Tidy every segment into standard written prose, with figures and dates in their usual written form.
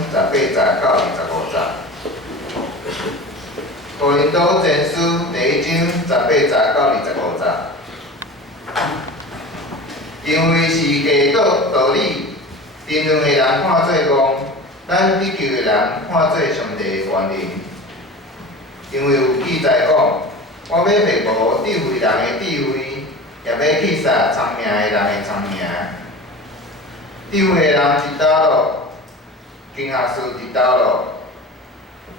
18、19、25节。哥林多前书第1章18、19、25节。因为是假道理，天上的人看做戆，咱地球的人看做上帝的原灵。因为有记载讲，我要灭无智慧人的智慧，也要去杀聪明的人的聪明。智慧的人一倒落，经学士一倒落，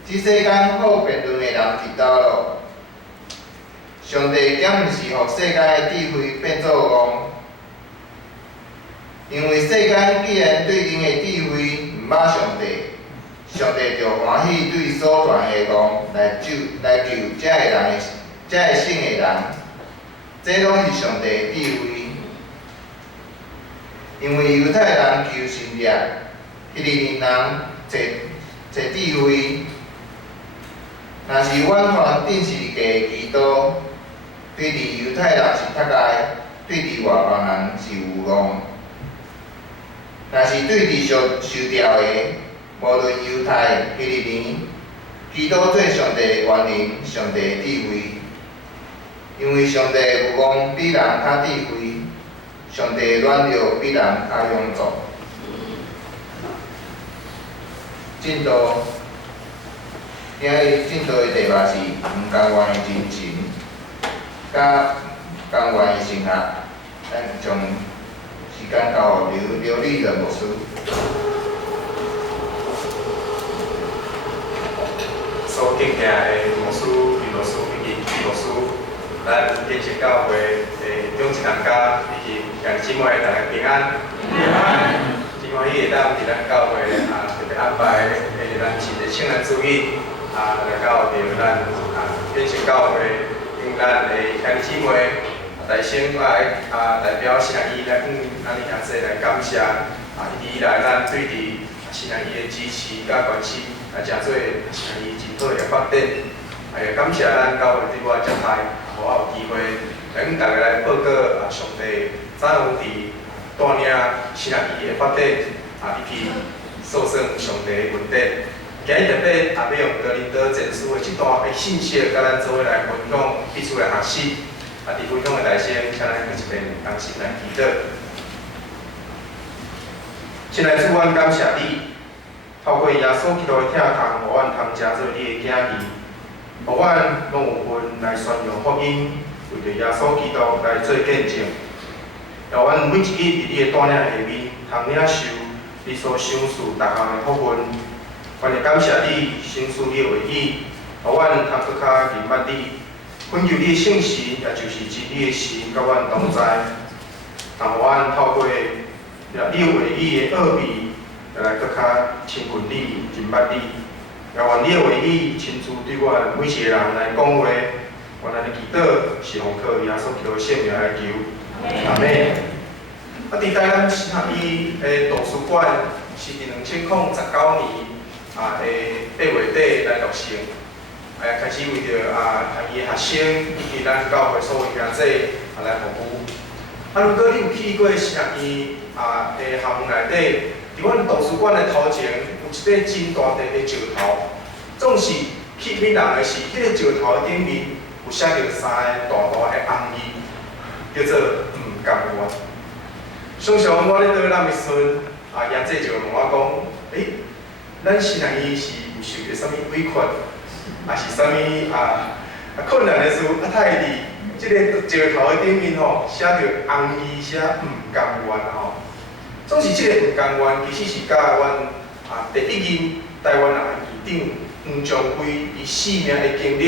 这世间好辩论的人一倒落。上帝竟毋是互世间的智慧变做戆。因为世间既然对人的智慧毋捌上帝，上帝就欢喜对所传的戆来救遮个人遮个省的人，这拢是上帝的智慧。因为犹太人求神力，迄个人找智慧。若是阮传定是假基督，对伫犹太人是乞丐，对伫外邦人是有戆。若是对伫受调的，无论犹太、希利尼，基督做上帝的原灵，上帝的智慧。因为上帝有戆比人较智慧，上帝的软弱比人较勇壮。进度，今日进度的题目是毋甘愿的真情，甲甘愿的生活，咱将时间交予刘丽人牧师。所敬敬的牧师、李牧师以及季牧师，咱建设教会的中职人家以及兄弟姊妹大家平安。平安。真欢喜会当伫咱教会特别安排咱市的圣诞主日来到咱建设教会，用咱的兄弟姊妹。大先来代表新人医来安尼样说来感谢一直以来咱对伫新人医的支持甲关心，来诚做新人医真好的发展。也感谢咱教会对我的接待，互我有机会来跟大家来报告上帝怎样伫带领新人医的发展以及塑造上帝的恩典。今日特别要用哥林多前书的这段的信息，甲咱做伙来分享，彼此来学习。伫分享的内先，请咱一遍同心来祈祷。亲爱的主，阮感谢你，透过耶稣基督的疼痛，互阮通食做你的囝儿，互阮拢有份来宣扬福音，为着耶稣基督来做见证。让阮每一日伫你的带领下面，通领受你所赏赐逐项的福分。阮会感谢你，赏赐你的话语，互阮通搁较明白你。恳求你的圣神，也就是真理的神，甲阮同在，让阮透过你的话语的奥秘，来搁较亲近你、认捌你。也愿你的话语亲自对阮每一个人来讲话。愿咱的祈祷是奉靠耶稣基督的圣名来求。阿门。伫台咱新学医的图书馆是伫2019年的8月底来落成。开始为着伊的学生以及咱教会所有兄弟来服务。如果你有去过新学医的校门内底，伫阮图书馆的头前有一块真大块的石头，总是吸引人的是，迄个石头顶面有写着3个大大的红字，叫做“毋甘愿”。常常我咧倒咱的时阵，爷姐就问我讲：咱新学医是有受着啥物委屈？是啥物困难的事，他会伫即个石头的顶面写着红字，写毋甘愿总是即个毋甘愿，其实是甲阮第一任台湾人的议长黄仲辉伊生命的经历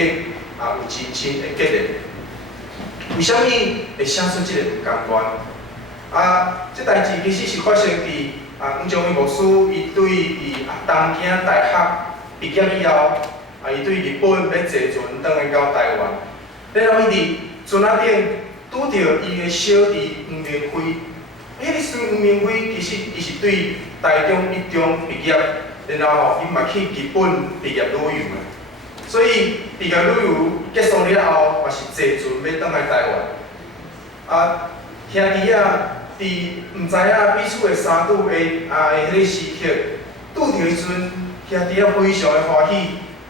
有真深的结连。为虾米会写出即个毋甘愿？即代志其实是发生伫黄仲辉牧师伊对伊东京大学毕业以后。伊对日本要坐船转来到台湾，然后伊伫船仔顶拄着伊的小弟黄明辉。迄个时黄明辉其实伊是对台中一中毕业，然后伊嘛去日本毕业旅游的。所以毕业旅游结束了后，嘛是坐船要转来台湾。兄弟伫毋知影彼此的相拄的迄个时刻，拄着迄阵，兄弟啊非常的欢喜，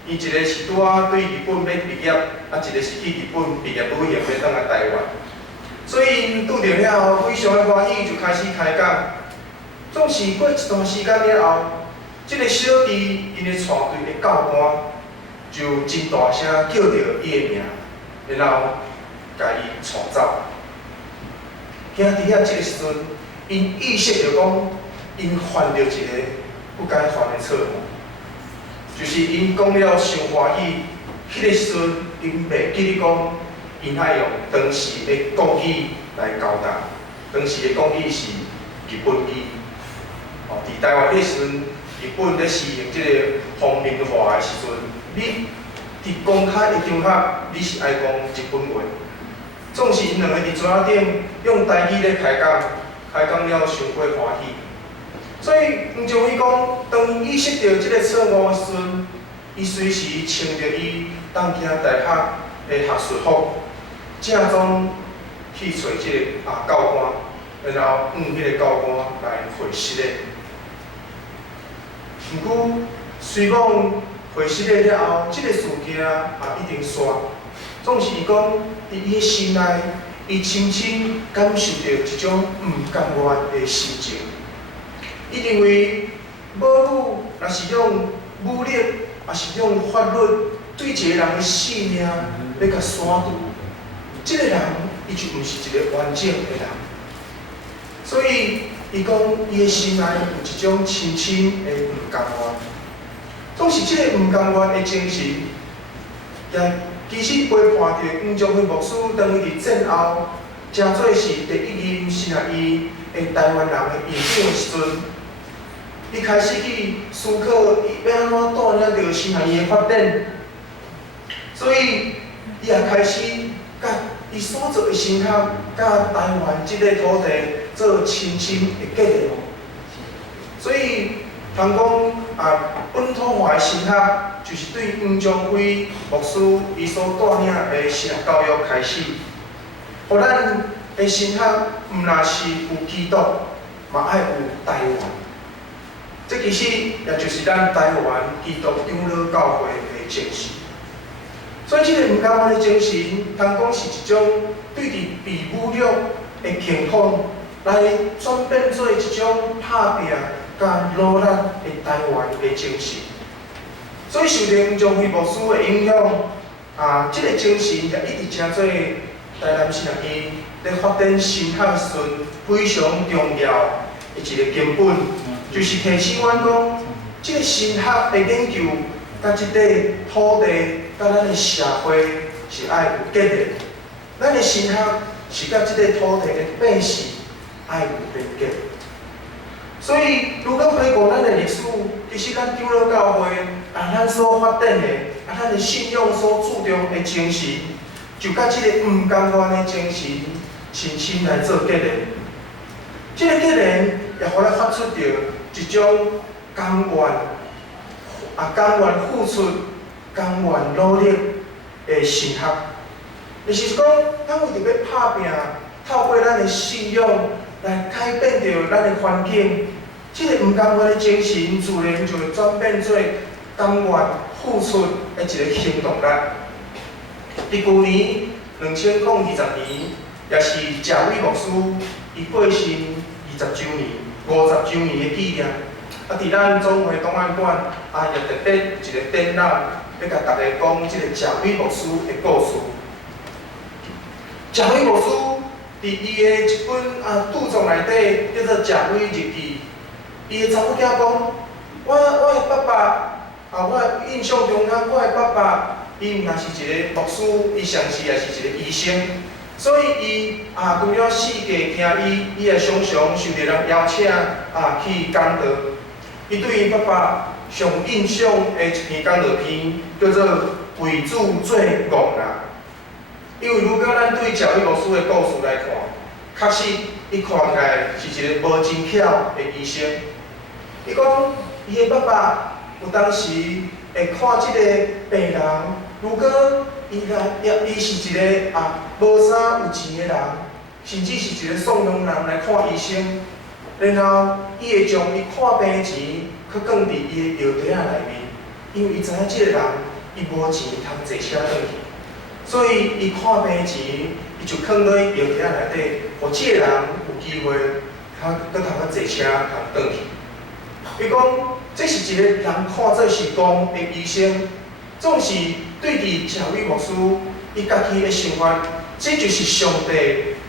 伊一个是拄啊对日本要毕业，啊一个是去日本毕业旅行要倒来台湾，所以因拄着了后非常的欢喜，就开始开讲。总是过一段时间了后，即个小弟因的带队的教官就真大声叫着伊的名，然后甲伊带走。兄弟啊，即个时阵，因意识着讲，因犯着一个不该犯的错误，就是因讲了伤欢喜，迄个时阵因袂记得讲，因爱用当时的国语来交代，当时的国语是日本语。伫台湾迄时阵，日本咧实行即个皇民化的时阵，你伫公开的场合，你是爱讲日本话。总是因两个伫桌仔顶用台语咧开讲，开讲了伤过欢喜。所以黄宗义讲，当伊意识到即个错误的时阵，伊随时穿着伊当行大学的学术服，正宗去找即个教官，然后迄个教官来会师的。毋过，随讲会师了后，即个事件也一定煞。总是讲，伫伊心内，伊深深感受到一种毋甘愿的心情。伊认为，母语若是用武力，也是用法律对一个人的性命要甲删除，即个人伊就毋是一个完整的人。所以，伊讲伊的心内有一种深深的毋甘愿。总是即个毋甘愿的精神，也其实陪伴着黄宗辉牧师当伊伫战后，诚做是第一任成伊的台湾人的院长的时阵，伊开始去思考伊要安怎带领着成伊的发展，所以伊也开始甲伊所做的神学，甲台湾即个土地做深深的结合。所以，通讲本土化的神学，就是对黄宗辉牧师伊所带领的神学教育开始，互咱的神学毋若是有基督，嘛爱有台湾。这其实也就是咱台湾基督长老教会的精神。所以，这个毋甘愿的精神，通讲是一种对伫被侮辱的情况，来转变做一种打拼甲努力的台湾的精神。所以受到黄宗辉牧师的影响，这个精神也一直成做台南成伊咧发展神学时非常重要的一个根本，就是提醒阮讲，这个神学的研究甲即块土地甲咱的社会是爱有结合，咱的神学是甲即块土地的变势爱有连结。所以，如果回顾咱的历史，其实咱长老教会咱所发展的咱的信仰所注重的精神，就甲即个毋甘愿的精神深深来做结连。即个结连也互咱发出着一种甘愿甘愿付出、甘愿努力的神学。就是讲，咱为着要打拼，透过咱的信仰来改变着咱的环境。即个毋甘愿的精神，自然就会转变做甘愿付出的一个行动力。伫旧年2020年，也是谢伟牧师伊过身20周年、50周年的纪念。伫咱总会档案馆也特别一个展览，要甲大家讲即个谢伟牧师的故事。谢伟牧师伫伊的一本著作内底叫做《谢伟日记》。伊的查某囝讲，我的爸爸，我印象中我的爸爸，伊毋若是一个牧师，伊上次也是一个医生，所以伊除了世界听伊也常常受到人邀请去讲道。伊对伊爸爸上印象的一篇讲道片叫做《为主做恶人》，因为如果咱对谢伟牧师的故事来看，确实伊看起来是一个无真巧的医生。伊讲，伊的爸爸有当时会看即个病人，如果伊是一个无啥有钱的人，甚至是一个送佣人来看医生，然后伊会将伊看病钱去放伫伊的药袋仔内面，因为伊知影即个人伊无钱通坐车转去，所以伊看病钱伊就放在伊药袋仔内底，互即个人有机会通坐车通转去。伊讲，这是一个人看做是公的医生，总是对伫乔伟牧师伊家己的生活，这就是上帝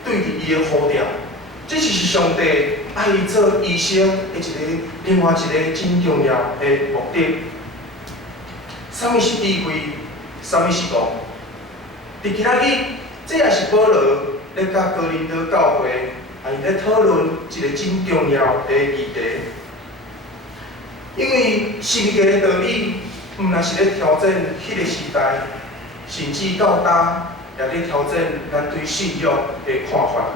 对伫伊的呼召，这就是上帝爱伊做医生的另外一个真重要的目的。什么是智慧？什么是公？伫今仔日，这也是保罗咧甲哥林多教会咧讨论一个真重要的议题。因为神嘅道理，毋但是咧挑战迄个时代，甚至到今也咧挑战咱对信仰的看法。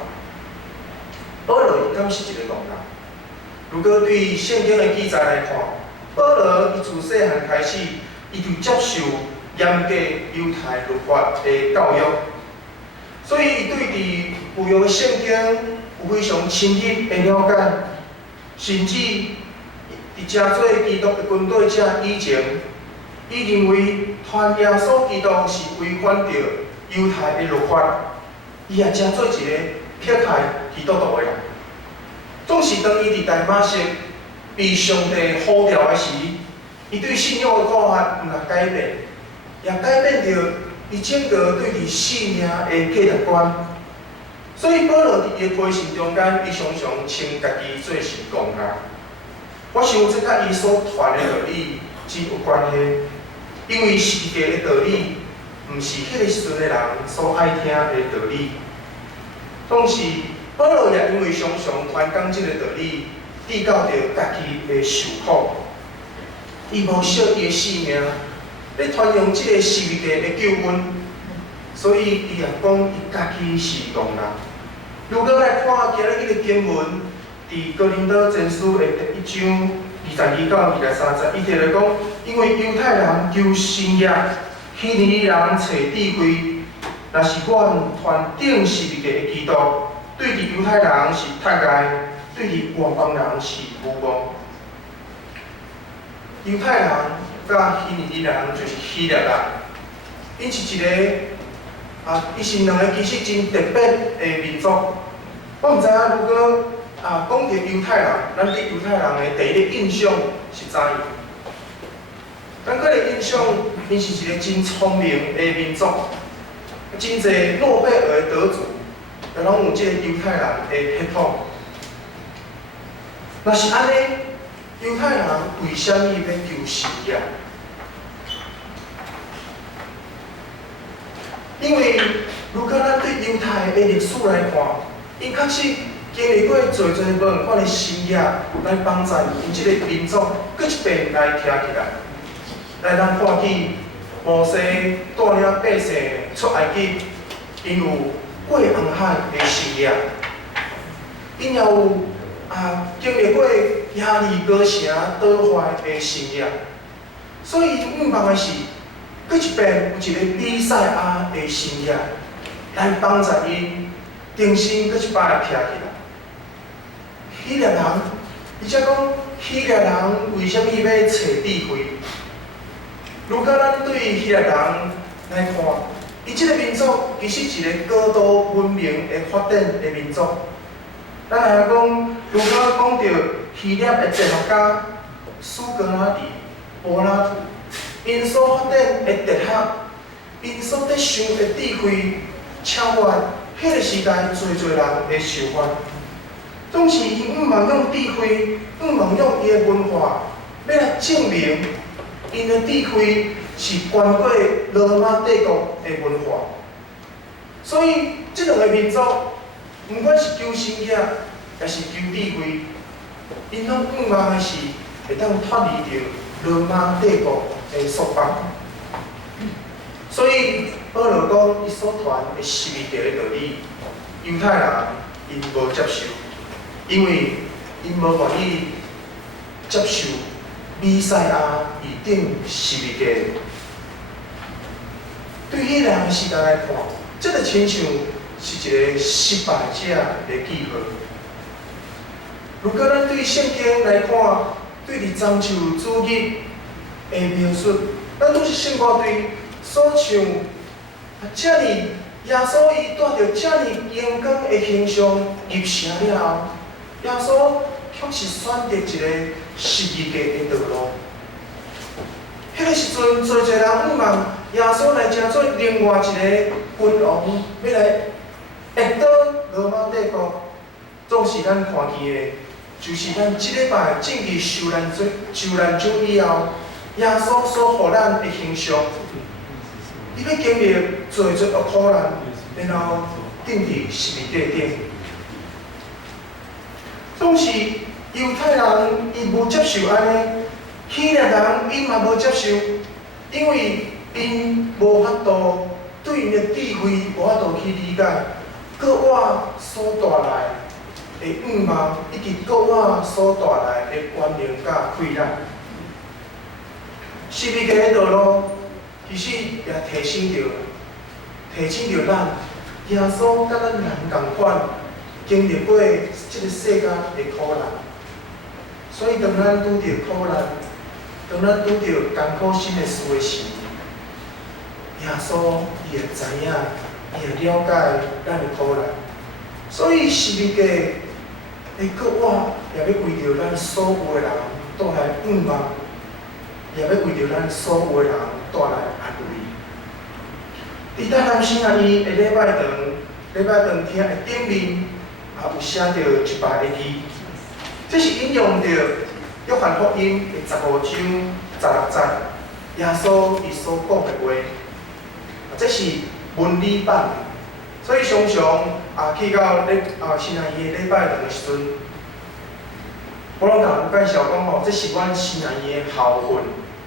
保罗伊敢是一个戆人。如果对圣经的记载来看，保罗伊自细汉开始，伊就接受严格犹太律法的教育，所以伊对伫旧约的圣经有非常深入的了解，甚至伫正做基督的军队者以前，伊认为传耶稣基督是违反着犹太的律法，伊也正做一个撇开基督徒的人。总是当伊伫大马色被上帝呼召的时，伊对信仰的看法毋但改变，也改变着伊整个对伫性命的价值观。所以保罗伫伊的批信中间，伊常常称家己做是戆人。我想这甲伊所传的道理真有关系，因为世界的道理，毋是迄个时阵的人所爱听的道理。总是保罗也因为常常传讲这个道理，致到着家己的受苦。伊无惜伊的性命，咧传扬这个世界的救恩，所以伊也讲伊家己是戆人。如果来看今日迄个经文，伫哥林多前书的第1章22到30，伊摕来讲，因为犹太人求新约，希利人找智慧。若是阮传顶十字架的基督，对伫犹太人是脱界，对伫外邦人是无辜。犹太人甲希利人就是希腊人，因是一个伊是两个其实真特别的民族。我毋知影如果讲到犹太人，咱对犹太人的第一个印象是怎样？咱个印象，因是一个真聪明的民族，真侪诺贝尔的得主，也拢有即个犹太人的血统。若是安尼，犹太人为虾米要求神业？因为如果咱对犹太的历史来看，因确实经历过侪无共款的神业来帮助因即个民族，搁一遍来听起来，来咱看起摩西带领百姓出埃及，因有过红海的神业，因也有经历过亚利哥城倒坏的神业，所以毋茫的是，搁一遍有一个比赛的神业来帮助因重新搁一摆来听起来。希腊人，而且讲希腊人为虾米要找智慧？如果咱对希腊人来看，伊即个民族其实是一个高度文明的发展的民族。咱来讲，如果讲到希腊的哲学家苏格拉底、柏拉图，因所发展的哲学，因所得想的智慧，超越迄个时代侪人的想法。总是伊毋茫用智慧，毋茫用伊的文化，要来证明因的智慧是关过罗马帝国的文化。所以，即两个民族，毋管是求神业，也是求智慧，因拢毋茫的是会当脱离着罗马帝国的束缚。所以，保罗讲伊所传的十字架的道理，犹太人因无接受。因为因无愿意接受弥赛亚以顶十字架。对迄个人时代来看，这个亲像是一个失败者的记号。如果咱对圣经来看，对伫章树主日的描述，咱都是圣歌队所唱，遮尔耶稣伊带着遮尔阳光的形象入城了后，耶稣却是选择一个十字架的道路。迄个时阵，做侪人盼望耶稣来成做另外一个君王，要来压倒罗马帝国。总是咱看见的，就是咱即礼拜正伫受难主以后，耶稣所予咱的形象。伊要经历做的苦难，然后钉伫十字架顶。总是犹太人伊无接受安尼，希腊人伊嘛无接受，因为因无法度对因的智慧无法度去理解，搁我所带来的愿望，以及搁我所带来的关联甲困难。十字架的道路，其实也提醒着咱，耶稣甲咱人同款，经历过即个世间的苦难。所以，当咱拄着苦难，当咱拄着艰苦心的事的时，耶稣伊会知影，伊会了解咱的苦难。所以十字架会搁我也要为着咱所有的人带来盼望，也要为着咱所有的人带来安慰。伫咱南星阿姨的礼拜堂厅的顶面，也有写着一排的字，这是引用着约翰福音的15章16节，耶稣伊所讲的话，这是文理版。所以常常去到新阿姨的礼拜堂的时阵，我拢甲人介绍讲吼，这是阮新阿姨的校训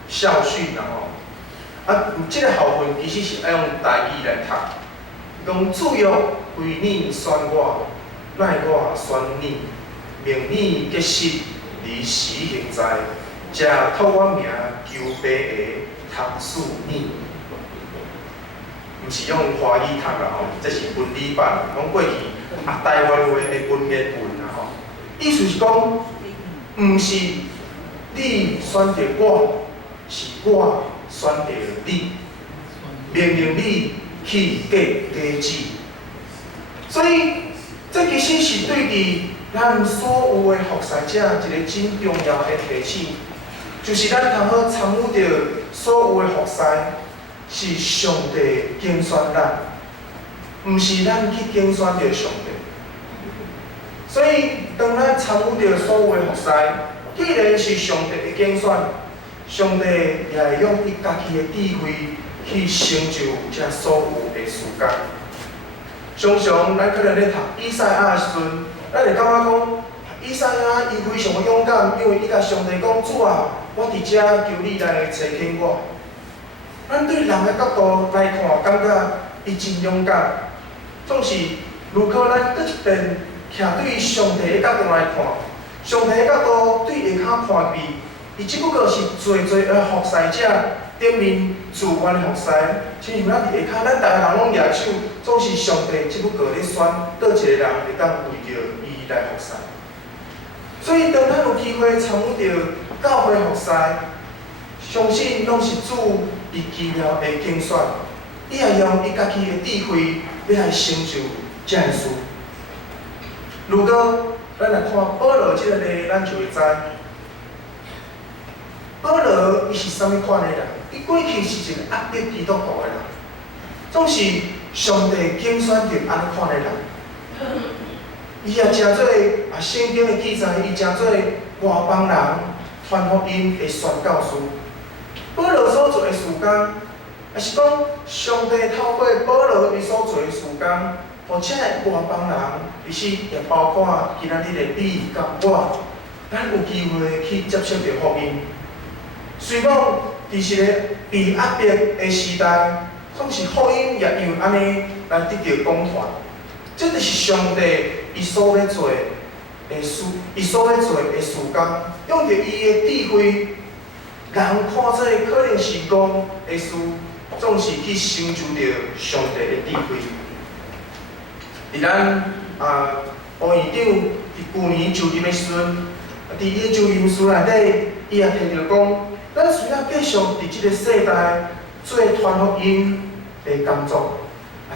校训啦吼。即个校训其实是要用台语来读，讲主约为你选我，乃我选你，命你结实，离时行在，才托我名求爸下，读书你。毋是用华语读啦吼，这是文理版，讲过去台湾话的文言文啦吼。意思是讲，毋是你选择我，是我选择你，命令你去过子。所以，这其实是对伫咱所有的服侍者一个真重要的提醒，就是咱通好参与着所有的服侍。是上帝拣选咱，毋是咱去拣选着上帝。所以，当咱参与着所有的服侍，既然是上帝的拣选，上帝也会用伊家己的智慧去成就这所有的事工。常常咱可能咧读以赛亚的时阵，咱会感觉讲，以赛亚伊非常的勇敢，因为伊甲上帝讲：主啊，我伫遮求你来找见我。咱对人的角度来看，感觉伊真勇敢。总是，如果咱搁一遍徛对上帝的角度来看，上帝的角度对下骹看比，伊只不过是侪的服侍者顶面自愿的服侍。亲像咱伫下骹，咱逐个人拢举手，总是上帝只不过咧选倒一个人会当为着伊来服侍。所以，当咱有机会参与着教会服侍，相信拢是主伊奇妙的拣选，伊也用伊家己的智慧要来成就这件事。如果咱来看保罗这个例，咱就会知，保罗伊是啥物款的人？伊过去是一个压迫基督徒的人，总是上帝拣选着安尼款的人。伊也诚做圣经的记载，伊诚做外邦人传福音的宣教师。保罗所做的事工，也是讲上帝透过保罗伊所做的事工，互这外邦人，其实也包括今仔日的你甲我，咱有机会去接受着福音。虽讲伫一个被压迫的时代，总是福音也用安尼来得到广传。这就是上帝伊所要做的事，伊所要做的事工，用着伊的智慧。人看做可能是讲的事，总是去成就着上帝的智慧。伫咱吴院长伫伫旧年就任的时阵，伫伊的就任书内底，伊也提到讲，咱需要继续伫即个世代做传福音的工作，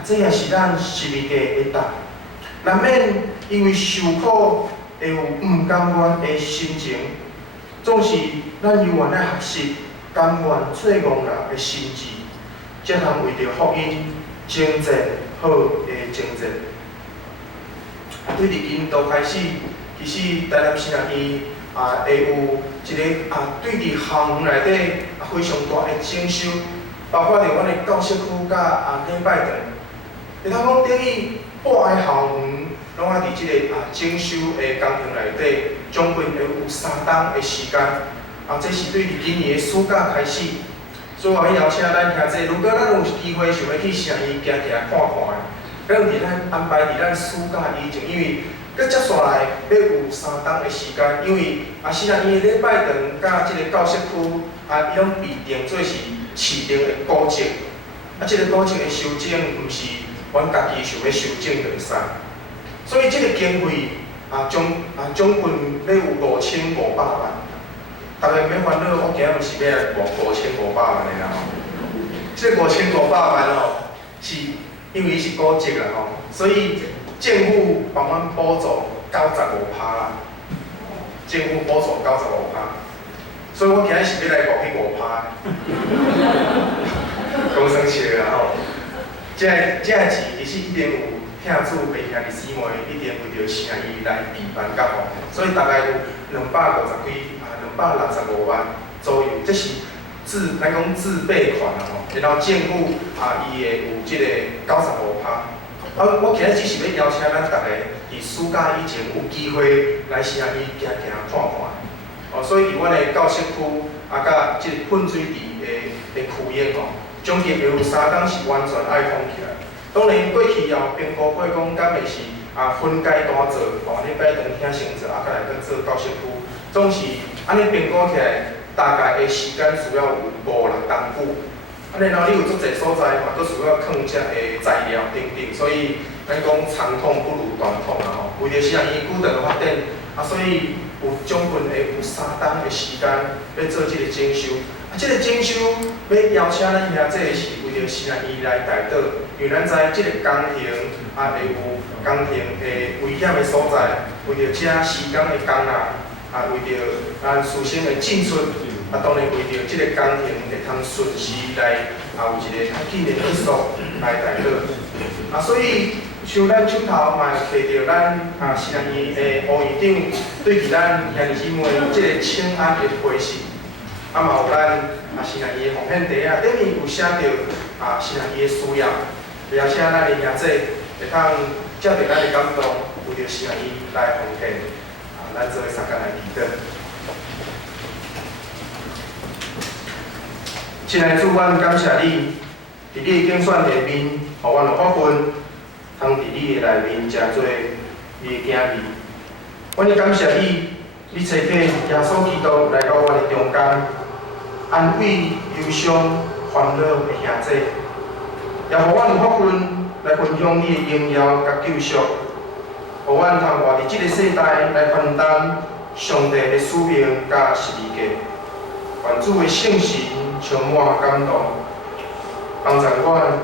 这也是咱十字架的答。难免因为受苦，会有毋甘愿的心情，总是咱犹原来学习甘愿做工人的心志，才通为着福音征战好的征战。对伫今都开始，其实台南圣院会有一个对伫校园内底非常大的整修，包括着阮的教室区甲礼拜堂，会通讲等于半个校园拢伫即个整修的工程内底，总共会有3档的时间。这是对伫今年的暑假开始，所以我邀请咱兄弟，如果咱有机会想要去圣院行行看看，咱伫咱安排伫咱暑假以前，因为佮接下来要有3档的时间，因为圣院的礼拜堂甲即个教室区伊拢被定做是市定的古迹，即个古迹的修整，毋是阮家己想要修整就会使。所以即个经费总共要有5500万。大家免烦恼，我今日毋是要5500万的啦吼。即个5500万吼，是因为伊是古迹啦吼，所以政府帮阮补助95%啦。政府补助95%，所以我今日是要来55%。讲生笑啦吼，这个钱其实一定有听主爸兄弟姊妹一定为着圣院来备办甲吼，所以大概有250几。265万左右，这是咱讲自备款啦吼。然后政府伊会有即个95%。我今日只是要邀请咱大家伫暑假以前有机会来圣院行行看看。所以伫阮的教室区甲即个喷水池的区域吼，总计会有3档是完全爱封起来。当然过去也有评估过讲，敢会是分阶段做，礼拜堂听先做，再来去做教室区。总是安尼评估起来，大概的时间需要有5-6冬久。然后你有足侪所在嘛，都需要放遮的材料等等，所以咱讲长痛不如短痛啦吼。为着圣院久长的发展，所以有总共会有3档的时间要做即个整修。即个整修要邀请咱兄弟是为着圣院来带导，因为咱知即个工程会有工程的危险的所在，为着遮施工的工人。为着咱师生的进出，当然为着即个工程会通顺时来，有一个较紧的技术来带导。所以像咱手头嘛摕到咱圣院的吴院长对伫咱兄弟姊妹即个请安的批示，嘛有咱圣院的奉献地顶面有写着圣院的需要，邀请咱的兄弟会通接着咱的感动，为着圣院来奉献。咱做3工来祈祷。亲爱的主，阮感谢你，伫你的竞选里面，互阮有福分，通伫你的内面食做你的囝儿。阮也感谢你，你找起耶稣基督来到阮的中间，安慰忧伤、烦恼的兄弟，也互阮有福分来分享你的荣耀甲救赎。互阮通活伫即个世代来分担上帝的使命甲十字架，愿主的圣神充满感动，帮助阮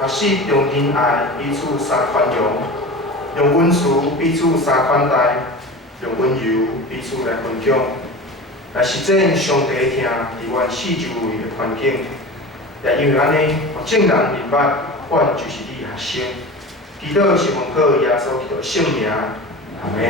学习用仁爱彼此相宽容，用温慈彼此相款待，用温柔彼此来分享，来实践上帝的听伫阮四周围的环境。也因为安尼，正人明白，阮就是你的学生。祈祷是奉靠耶稣基督圣名，阿门。